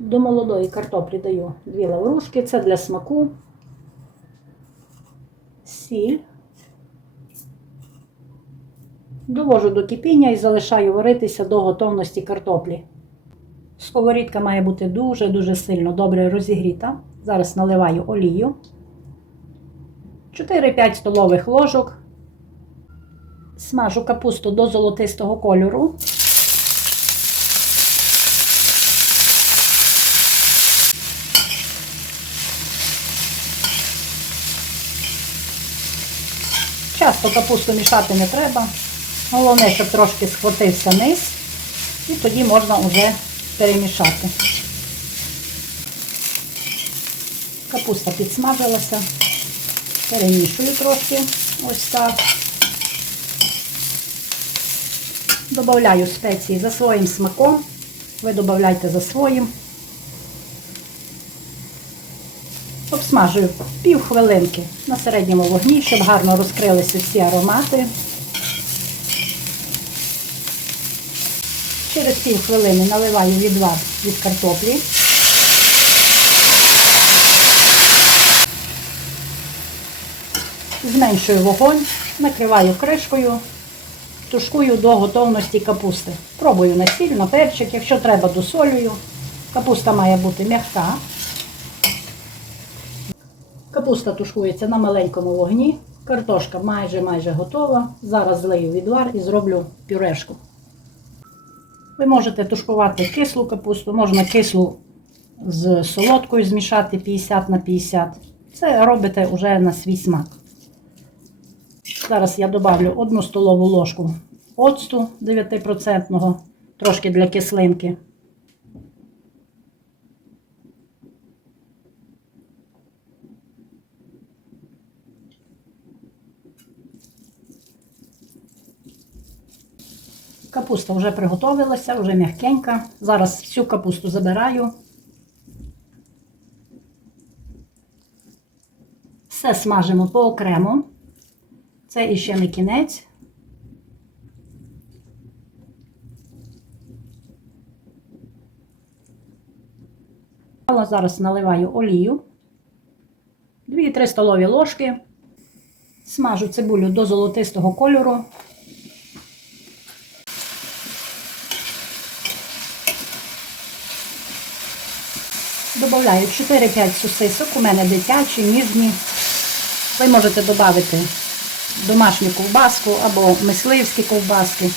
До молодої картоплі даю дві лаврушки, це для смаку, сіль. Довожу до кипіння і залишаю варитися до готовності картоплі. Сковорідка має бути дуже-дуже сильно добре розігріта. Зараз наливаю олію. 4-5 столових ложок. Смажу капусту до золотистого кольору. Часто капусту мішати не треба. Головне, щоб трошки схватився низ, і тоді можна вже перемішати. Капуста підсмажилася. Перемішую трошки ось так. Добавляю спеції за своїм смаком. Ви додавайте за своїм. Обсмажую пів хвилинки на середньому вогні, щоб гарно розкрилися всі аромати. Через пів хвилини наливаю відвар від картоплі. Зменшую вогонь, накриваю кришкою, тушкую до готовності капусти. Пробую на сіль, на перчик, якщо треба, досолюю. Капуста має бути м'яка. Капуста тушкується на маленькому вогні. Картошка майже майже готова. Зараз злию відвар і зроблю пюрешку. Ви можете тушкувати кислу капусту, можна кислу з солодкою змішати 50 на 50. Це робите вже на свій смак. Зараз я добавлю одну столову ложку оцту 9%, трошки для кислинки. Капуста вже приготовилася, вже м'якенька. Зараз всю капусту забираю. Все смажимо поокремо. Це іще не кінець. Зараз наливаю олію. 2-3 столові ложки. Смажу цибулю до золотистого кольору. Добавляю 4-5 сосисок, у мене дитячі, ніжні. Ви можете додати домашню ковбаску або мисливські ковбаски.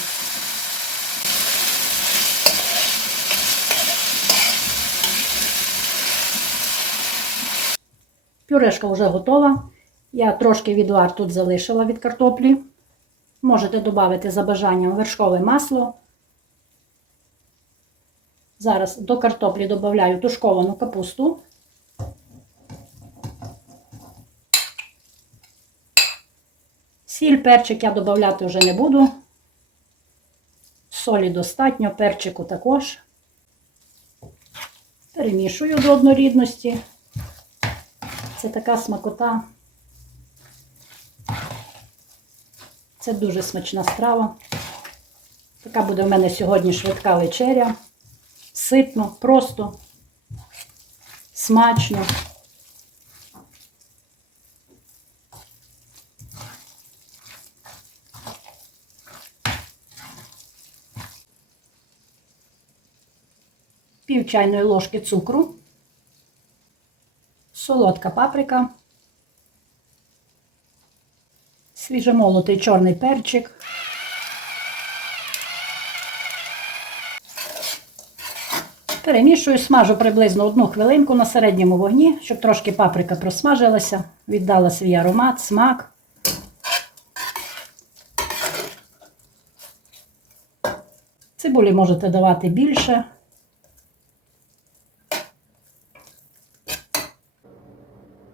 Пюрешка вже готова. Я трошки відвар тут залишила від картоплі. Можете додати за бажанням вершкове масло. Зараз до картоплі додаю тушковану капусту. Сіль, перчик я додати вже не буду. Солі достатньо, перчику також. Перемішую до однорідності. Це така смакота. Це дуже смачна страва. Така буде в мене сьогодні швидка вечеря. Ситно, просто, смачно. Пів чайної ложки цукру, солодка паприка, свіжемолотий чорний перчик. Перемішую, смажу приблизно одну хвилинку на середньому вогні, щоб трошки паприка просмажилася, віддала свій аромат, смак. Цибулі можете давати більше.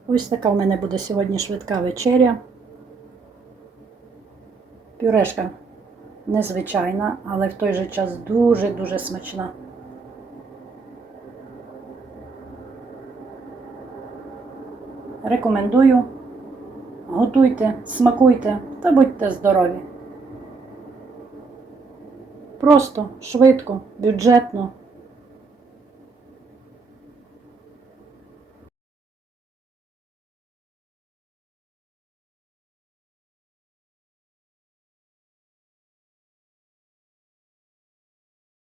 Ось така в мене буде сьогодні швидка вечеря. Пюрешка незвичайна, але в той же час дуже-дуже смачна. Рекомендую. Готуйте, смакуйте та будьте здорові. Просто, швидко, бюджетно